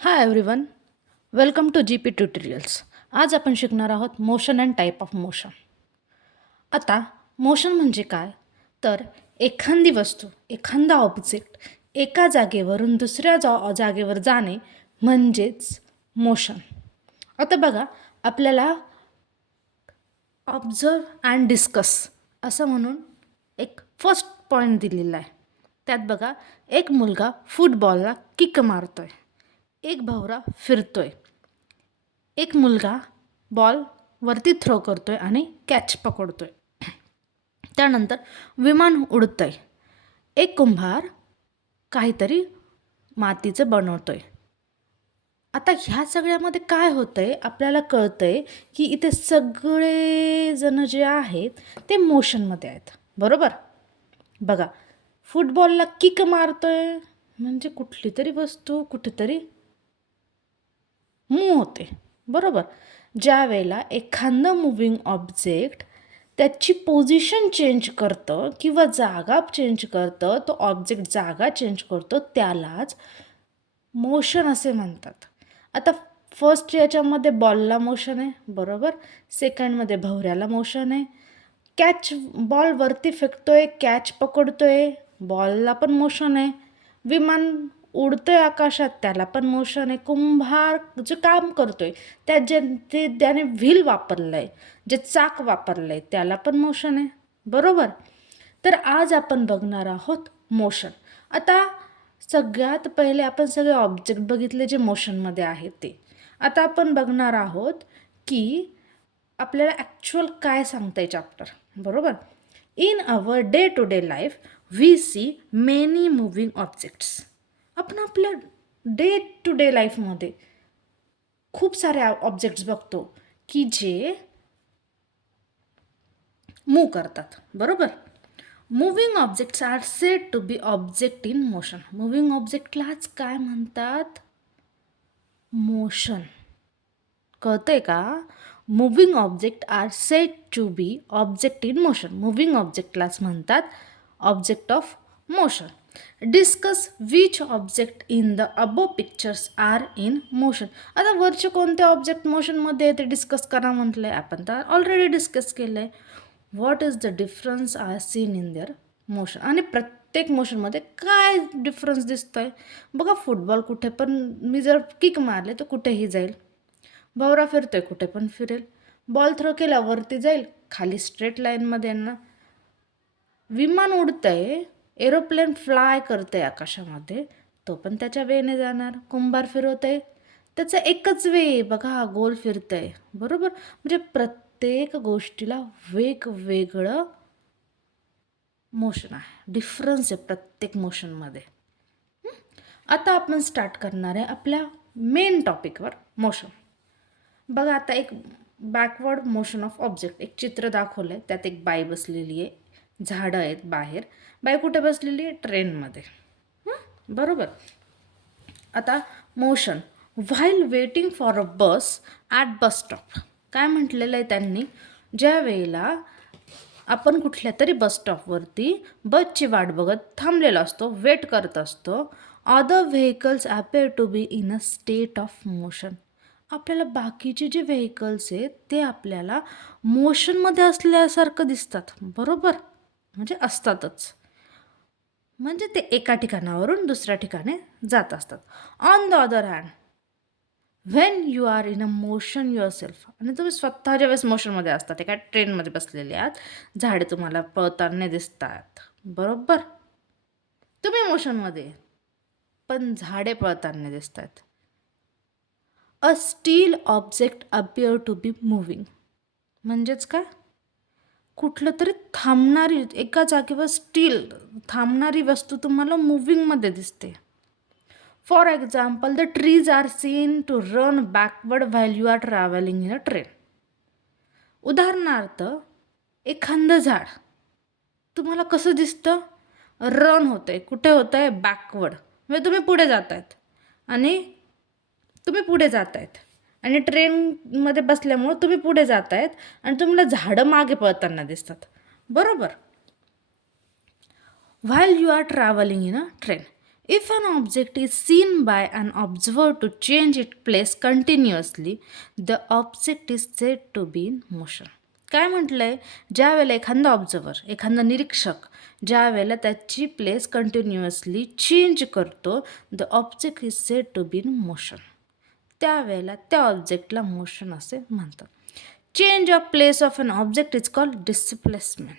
High everyone, welcome to GP tutorials. आज आपण शिकणार आहोत motion and type of motion. आता मोशन म्हणजे काय? तर एखादी वस्तू, एखादा ऑब्जेक्ट एका जागेवरून दुसऱ्या जागेवर जाणे म्हणजेच मोशन. आता बघा, आपल्याला ऑब्झर्व अँड डिस्कस असं म्हणून एक फर्स्ट पॉईंट दिलेला आहे. त्यात बघा, एक मुलगा फुटबॉलला किक मारतोय, एक भवरा फिरतोय, एक मुलगा बॉल वरती थ्रो करतोय आणि कॅच पकडतोय. त्यानंतर विमान उडतंय, एक कुंभार काहीतरी मातीचं बनवतोय. आता ह्या सगळ्यामध्ये काय होतंय, आपल्याला कळतंय की इथे सगळे जण जे आहेत ते मोशनमध्ये आहेत. बरोबर? बघा, फुटबॉलला किक मारतोय म्हणजे कुठली तरी वस्तू कुठेतरी मूव्ह होते. बरोबर? ज्या वेळेला एखादं मूव्हिंग ऑब्जेक्ट त्याची पोझिशन चेंज करतं किंवा जागा चेंज करतं, तो ऑब्जेक्ट जागा चेंज करतो, त्यालाच मोशन असे म्हणतात. आता फर्स्ट याच्यामध्ये बॉलला मोशन आहे, बरोबर. सेकंडमध्ये भवऱ्याला मोशन आहे. कॅच, बॉल वरती फेकतोय, कॅच पकडतोय, बॉलला पण मोशन आहे. विमान उडतोय आकाशात, त्याला पण मोशन आहे. कुंभार जे काम करतोय त्याने व्हील वापरलं आहे, जे चाक वापरलं आहे, त्याला पण मोशन आहे. बरोबर. तर आज आपण बघणार आहोत मोशन. आता सगळ्यात पहिले आपण सगळे ऑब्जेक्ट बघितले जे मोशनमध्ये आहेत ते. आता आपण बघणार आहोत की आपल्याला ॲक्च्युअल काय सांगतं आहे चॅप्टर. बरोबर. In our day to day life we see many moving objects. आपण आपल्या डे टू डे लाईफमध्ये खूप सारे ऑब्जेक्ट्स बघतो की जे मूव्ह करतात. बरोबर. Moving objects are said to be object in motion. Moving ऑब्जेक्टलाच काय म्हणतात? मोशन. कळतंय का? Moving object are said to be object in motion. Moving ऑब्जेक्टलाच म्हणतात object of motion. Discuss which object in the above pictures are in motion. आता वरचे कोणते ऑब्जेक्ट मोशनमध्ये ते डिस्कस करा म्हटलंय. आपण तर ऑलरेडी डिस्कस केलं आहे. What is the difference are seen in their motion. आणि प्रत्येक मोशनमध्ये काय डिफरन्स दिसतोय बघा. फुटबॉल कुठे पण मी जर किक मारले तर कुठेही जाईल. भवरा फिरतोय, कुठे पण फिरेल. बॉल थ्रो केला, वरती जाईल, खाली स्ट्रेट लाईनमध्ये ना. विमान उडतंय, एरोप्लेन फ्लाय करतंय आकाशामध्ये, तो पण त्याच्या वेने जाणार. कुंभार फिरवतंय, त्याचं एकच वे बघा, गोल फिरतंय. बरोबर. म्हणजे प्रत्येक गोष्टीला वेगवेगळं मोशन आहे, डिफरन्स आहे प्रत्येक मोशनमध्ये. आता आपण स्टार्ट करणार आहे आपल्या मेन टॉपिकवर, मोशन. बघा, आता एक बॅकवर्ड मोशन ऑफ ऑब्जेक्ट, एक चित्र दाखवलं आहे. त्यात एक बाई बसलेली आहे, झाडं आहेत बाहेर. बाई कुठे बसलेली आहे? ट्रेनमध्ये. बरोबर. आता motion while waiting for a bus at bus stop. काय म्हटलेलं आहे त्यांनी? ज्या वेळेला आपण कुठल्या तरी बसस्टॉपवरती बसची वाट बघत थांबलेला असतो, वेट करत असतो, other vehicles appear to be in a state of motion. आपल्याला बाकीचे जे व्हेकल्स आहेत ते आपल्याला मोशनमध्ये असल्यासारखं दिसतात. बरोबर. म्हणजे असतातच. म्हणजे ते एका ठिकाणावरून दुसऱ्या ठिकाणी जात असतात. On the other hand, when you are in a motion your self, आणि तुम्ही स्वतः ज्यावेळेस मोशनमध्ये असतात, एका ट्रेनमध्ये बसलेले आहात, झाडे तुम्हाला पळताना दिसतात. बरोबर. तुम्ही मोशनमध्ये, पण झाडे पळताना दिसत आहेत. A still object appear to be moving. म्हणजेच काय? कुठलं तरी थांबणारी, एका जागेवर स्टील थांबणारी वस्तू तुम्हाला मुव्हिंगमध्ये दिसते. For example, the trees are seen to run backward while you are travelling in a train. उदाहरणार्थ, एखादं झाड तुम्हाला कसं दिसतं? रन होतं आहे. कुठे होतं आहे? बॅकवर्ड. म्हणजे तुम्ही पुढे जात आहेत आणि ट्रेनमध्ये बसल्यामुळं तुम्ही पुढे जात आहेत आणि तुम्हाला झाडं मागे पळताना दिसतात. बरोबर. While you are travelling in a train. If an object is seen by an observer to change its place continuously, the object is said to be in motion. काय म्हटलंय, ज्या वेळेला एखादा ऑब्झर्वर, एखादा निरीक्षक ज्या वेळेला त्याची प्लेस कंटिन्युअसली चेंज करतो, the object is said to be in motion. त्यावेळेला त्या ऑब्जेक्टला मोशन असे म्हणतात. Change of place of an object is called displacement.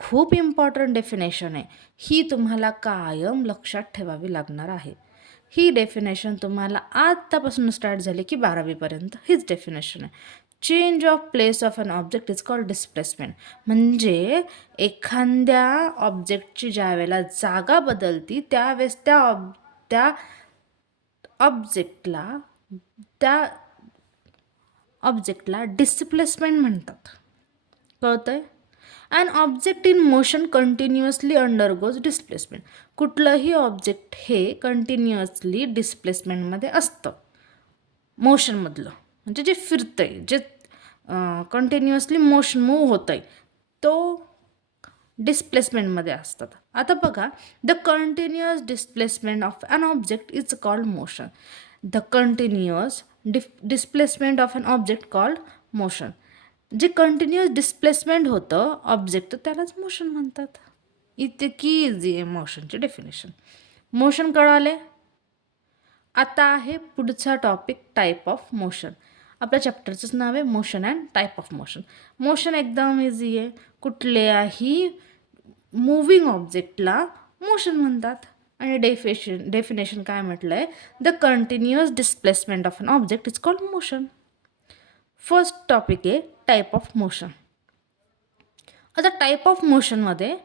खूप इम्पॉर्टंट डेफिनेशन आहे. ही तुम्हाला कायम लक्षात ठेवावी लागणार आहे. ही डेफिनेशन तुम्हाला आत्तापासून स्टार्ट झाली की 12वीपर्यंत हीच डेफिनेशन आहे. Change of place of an object is called displacement. म्हणजे एखाद्या ऑब्जेक्टची ज्या वेळेला जागा बदलती त्यावेळेस त्या ऑब्जेक्टला डिस्प्लेसमेंट म्हणतात. कळतंय? An object in motion continuously undergoes displacement. कुठलंही ऑब्जेक्ट हे कंटिन्युअसली डिस्प्लेसमेंटमध्ये असतं. मोशनमधलं म्हणजे जे फिरतं आहे, जे कंटिन्युअसली मूव होतं आहे, तो डिस्प्लेसमेंटमध्ये असतात. आता बघा, the continuous displacement of an object is called motion. The continuous displacement of an object called motion. जे कंटिन्युअस डिस्प्लेसमेंट होतं ऑब्जेक्ट त्यालाच मोशन म्हणतात. इतकी इझी आहे मोशनची डेफिनेशन. मोशन कळाले. आता आहे पुढचा टॉपिक, टाईप ऑफ मोशन. आपल्या चॅप्टरचंच नाव आहे motion and type of motion. Motion एकदम इझी आहे. कुठल्याही मूविंग ऑब्जेक्टला मोशन म्हणतात. आणि डेफिनेशन काय म्हटलं आहे, the continuous displacement of an object is called motion. First topic आहे टाईप ऑफ मोशन. आता टाईप ऑफ मोशनमध्ये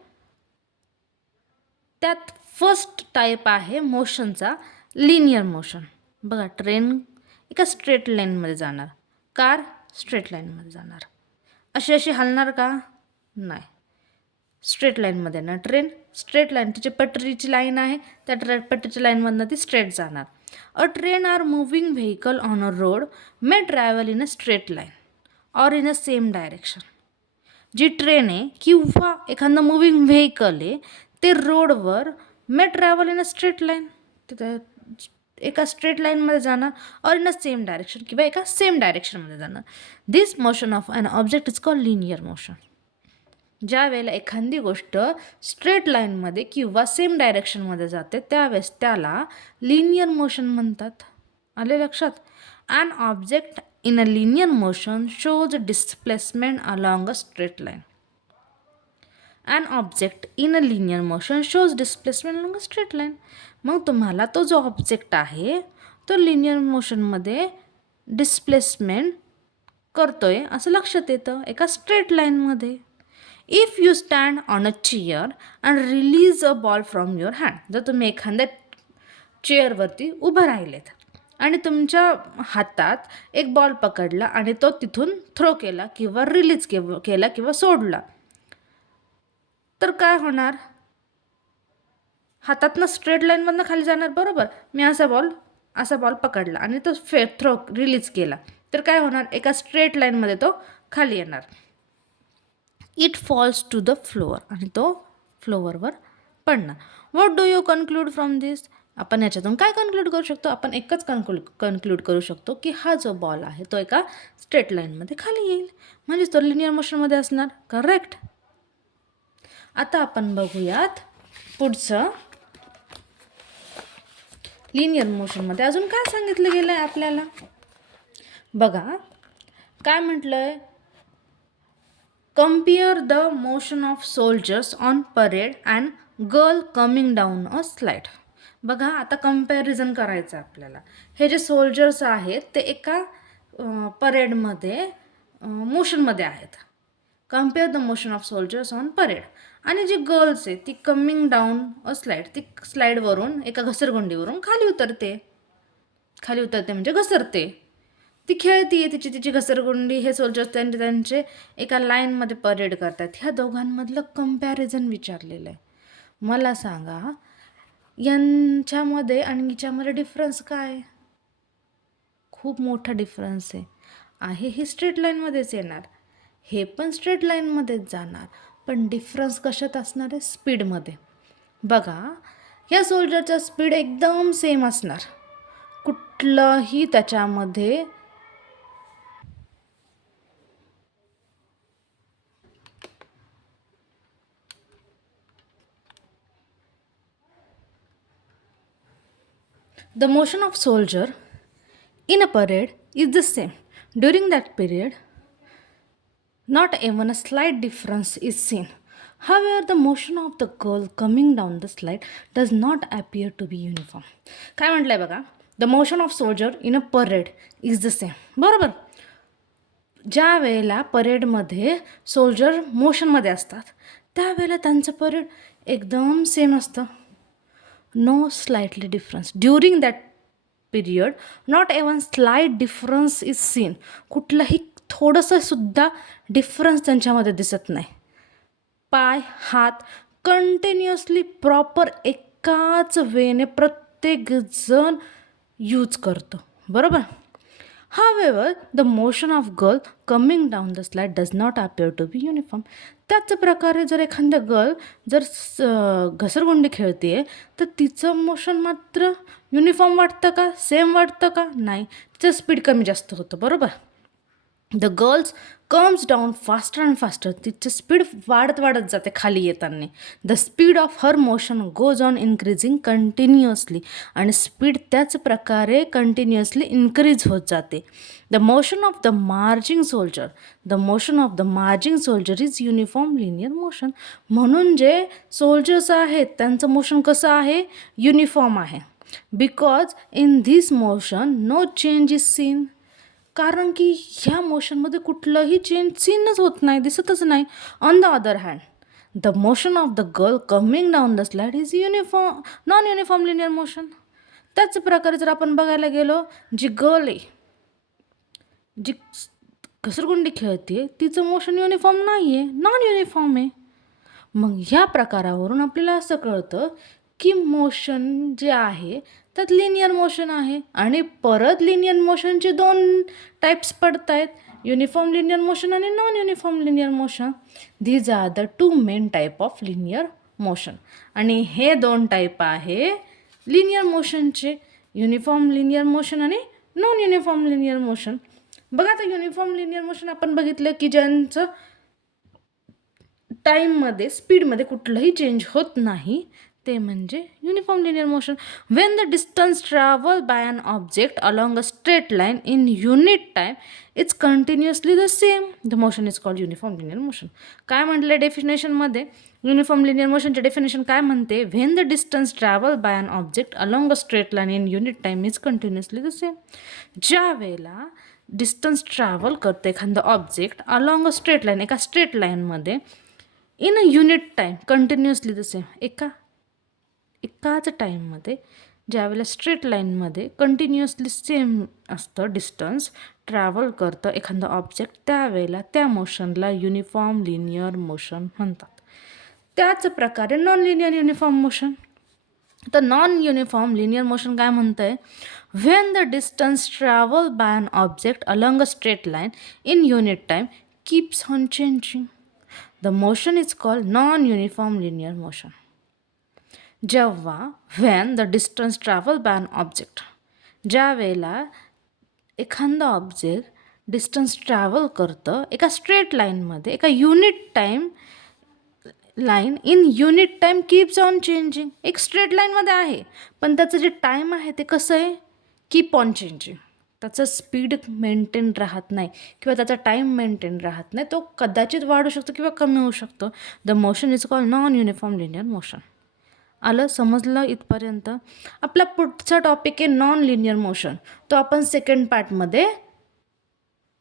त्यात फर्स्ट टाईप आहे मोशनचा लिनियर मोशन. बघा, ट्रेन एका स्ट्रेट लाईनमध्ये जाणार, कार स्ट्रेट लाईनमध्ये जाणार. अशी हलणार का? नाही. स्ट्रेट लाईनमध्ये ना ट्रेन स्ट्रेट लाईन, तिची पटरीची लाईन आहे, त्या पटरीच्या लाईनमधनं ती स्ट्रेट जाणार. A train or moving vehicle on a road may travel in a straight line or in a same direction. जी ट्रेन आहे किंवा एखादं मूविंग व्हेकल आहे ते रोडवर may travel in a straight line, एका स्ट्रेट लाईनमध्ये जाणार, or in a same direction किंवा एका सेम डायरेक्शनमध्ये जाणार. This motion of an object is called linear motion. ज्या वेळेला एखादी गोष्ट स्ट्रेट लाईनमध्ये किंवा सेम डायरेक्शनमध्ये जाते त्यावेळेस त्याला लिनियर मोशन म्हणतात. आले लक्षात? An object in a linear motion shows displacement along a straight line. An object in a linear motion shows displacement along a straight line. मग तुम्हाला तो जो ऑब्जेक्ट आहे तो लिनियर मोशनमध्ये डिस्प्लेसमेंट करतोय असं लक्षात येतं एका स्ट्रेट लाईनमध्ये. If you stand on a chair and release a ball from your hand. जर तुम्ही एखाद्या चेअरवरती उभं राहिलेत आणि तुमच्या हातात एक बॉल पकडला आणि तो तिथून थ्रो केला किंवा रिलीज केला किंवा सोडला, तर काय होणार? हातातनं स्ट्रेट लाईनमधनं खाली जाणार, बरोबर. मी असा बॉल पकडला आणि तो थ्रो रिलीज केला, तर काय होणार? एका स्ट्रेट लाईनमध्ये तो खाली येणार. It falls to the floor आणि तो फ्लोअरवर पडणार. What do you conclude from this? आपण याच्यातून काय कन्क्लूड करू शकतो? आपण एकच कन्क्लूड करू शकतो की हा जो बॉल आहे तो एका स्ट्रेट लाईनमध्ये खाली येईल, म्हणजेच तो लिनियर मोशनमध्ये असणार. करेक्ट. आता आपण बघूयात पुढचं. लिनियर मोशनमध्ये अजून काय सांगितलं गेलं आहे आपल्याला? बघा काय म्हटलं आहे, compare the motion of soldiers on parade and girl coming down a slide. बघा, आता कम्पॅरिझन करायचं आपल्याला. हे जे सोल्जर्स आहेत ते एका परेडमध्ये मोशनमध्ये आहेत. Compare the motion of soldiers on parade. आणि जी गर्ल्स आहे ती कमिंग डाऊन अ स्लाईड, ती स्लाईडवरून एका घसरगुंडीवरून खाली उतरते म्हणजे घसरते. ती खेळतीये तिची घसरगुंडी. हे सोल्जर्स त्यांचे एका लाईनमध्ये परेड करतात. ह्या दोघांमधलं कम्पॅरिझन विचारलेलं आहे. मला सांगा यांच्यामध्ये आणि हिच्यामध्ये डिफरन्स काय? खूप मोठा डिफरन्स आहे. हे स्ट्रेट लाईनमध्येच येणार, हे पण स्ट्रेट लाईनमध्येच जाणार, पण डिफरन्स कशात असणार आहे? स्पीडमध्ये. बघा, ह्या सोल्जरचा स्पीड एकदम सेम असणार, कुठलंही त्याच्यामध्ये the motion of soldier in a parade is the same. During that period, not even a slight difference is seen. However, the motion of the girl coming down the slide does not appear to be uniform. काय म्हटलंय बघा, the motion of soldier in a parade is the same. बरोबर, ज्या वेळेला परेडमध्ये soldier मोशनमध्ये असतात त्यावेळेला त्यांचं parade एकदम सेम असतं. No slightly difference during that period, not even slight difference is seen. कुठलंही थोडंसं सुद्धा डिफरन्स त्यांच्यामध्ये दिसत नाही. पाय हात कंटिन्युअसली प्रॉपर एकाच वेने प्रत्येकजण यूज करतो. बरोबर. However, the motion of girl coming down the slide does not appear to be uniform. त्याच प्रकारे जर एखाद्या गर्ल जर घसरगुंडी खेळते तर तिचं मोशन मात्र युनिफॉर्म वाटतं का, सेम वाटतं का? नाही, तिचं स्पीड कमी जास्त होतं. बरोबर. The girls comes down faster and faster. तिचं स्पीड वाढत वाढत जाते खाली येताना. The speed of her motion goes on increasing continuously. आणि स्पीड त्याच प्रकारे कंटिन्युअसली इन्क्रीज होत जाते. The motion of the margin soldier, the motion of the margin soldier is uniform linear motion. म्हणून जे सोल्जर्स आहेत त्यांचं मोशन कसं आहे, युनिफॉर्म आहे. Because in this motion no change is seen. कारण की ह्या मोशनमध्ये कुठलंही चेंज सीनच होत नाही, दिसतच नाही. On the other hand, the motion of the girl coming down the slide is uniform non uniform linear motion. त्याच प्रकारे जर आपण बघायला गेलो, जी गर्ल आहे, जी घसरगुंडी खेळते, तिचं मोशन युनिफॉर्म नाही आहे, नॉन युनिफॉर्म आहे. मग ह्या प्रकारावरून आपल्याला असं कळतं की मोशन जे आहे त्यात लिनियर मोशन आहे. आणि परत लिनियर मोशनचे दोन टाईप्स पडत आहेत, युनिफॉर्म लिनियर मोशन आणि non uniform linear motion. These are the two main type of linear motion. आणि हे दोन टाईप आहे लिनियर मोशनचे, युनिफॉर्म लिनियर मोशन आणि नॉन युनिफॉर्म लिनियर मोशन. बघा, आता युनिफॉर्म लिनियर मोशन आपण बघितलं की ज्यांचं टाईममध्ये स्पीडमध्ये कुठलंही चेंज होत नाही ते म्हणजे uniform linear motion. When the distance travel by an object along a straight line in unit time it's continuously the same, the motion is called uniform linear motion. काय म्हटलं डेफिनेशनमध्ये, युनिफॉर्म लिनियर मोशनचे definition काय म्हणते, when the distance travel by an object along a straight line in unit time is continuously the same. ज्या वेळेला distance travel करते एखादं object along a straight line, एका स्ट्रेट लाईनमध्ये, in a unit time continuously the same, एकाच टाईममध्ये ज्यावेळेला straight लाईनमध्ये कंटिन्युअसली सेम असतं डिस्टन्स ट्रॅव्हल करतं एखादं ऑब्जेक्ट, त्यावेळेला त्या मोशनला युनिफॉर्म लिनियर मोशन म्हणतात. त्याच प्रकारे नॉन लिनियर युनिफॉर्म मोशन. तर नॉन युनिफॉर्म लिनियर मोशन काय म्हणतं आहे, when the distance travel by an object along a straight line in unit time keeps on changing, the motion is called non uniform linear motion. जेव्हा when the distance travel by an object, ज्या वेळेला एखादं object distance travel करतं एका straight लाईनमध्ये, एका unit time line in unit time keeps on changing. एक straight लाईनमध्ये आहे पण त्याचं जे टाईम आहे ते कसं आहे, कीप ऑन चेंजिंग. त्याचं स्पीड मेंटेन राहत नाही किंवा त्याचा टाईम मेंटेन राहत नाही, तो कदाचित वाढू शकतो किंवा कमी होऊ शकतो. The motion is called non uniform linear motion. आलं, समजलं इथपर्यंत. आपला पुढचा टॉपिक आहे नॉन लिनियर मोशन, तो आपण सेकंड पार्टमध्ये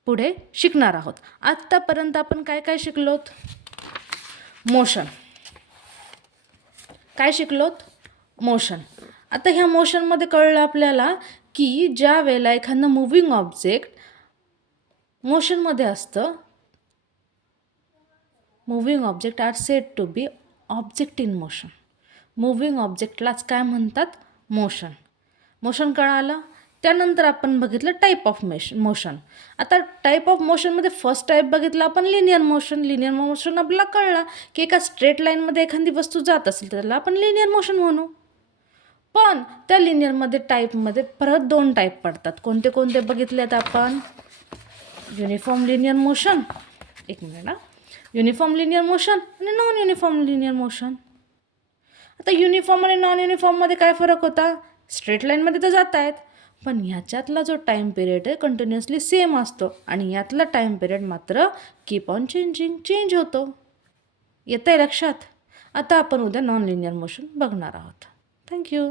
पुढे शिकणार आहोत. आत्तापर्यंत आपण काय काय शिकलोत, मोशन. काय शिकलोत, मोशन. आता ह्या मोशनमध्ये कळलं आपल्याला की ज्या वेळेला एखादं मूव्हिंग ऑब्जेक्ट मोशनमध्ये असतं, moving object are said to be object in motion. Moving ऑब्जेक्टलाच काय म्हणतात, मोशन. मोशन कळालं. त्यानंतर आपण बघितलं टाईप ऑफ मोशन. आता टाईप ऑफ मोशनमध्ये फर्स्ट टाईप बघितलं आपण लिनियर मोशन. लिनियर मोशन आपल्याला कळला की एका स्ट्रेट लाईनमध्ये एखादी वस्तू जात असेल तर त्याला आपण लिनियर मोशन म्हणू. पण त्या लिनियरमध्ये टाईपमध्ये परत 2 टाईप पडतात. कोणते कोणते बघितलेत आपण? युनिफॉर्म लिनियर मोशन, एक मिनिट ना, युनिफॉर्म लिनियर मोशन आणि नॉन युनिफॉर्म लिनियर मोशन. आता युनिफॉर्म आणि नॉन युनिफॉर्ममध्ये काय फरक होता? स्ट्रेट लाईनमध्ये तर जात आहेत, पण ह्याच्यातला जो टाईम पिरियड आहे कंटिन्युअसली सेम असतो आणि यातला टाईम पिरियड मात्र कीप ऑन चेंज होतो. येतं आहे लक्षात? आता आपण उद्या नॉन लिनियर मोशन बघणार आहोत. थँक्यू.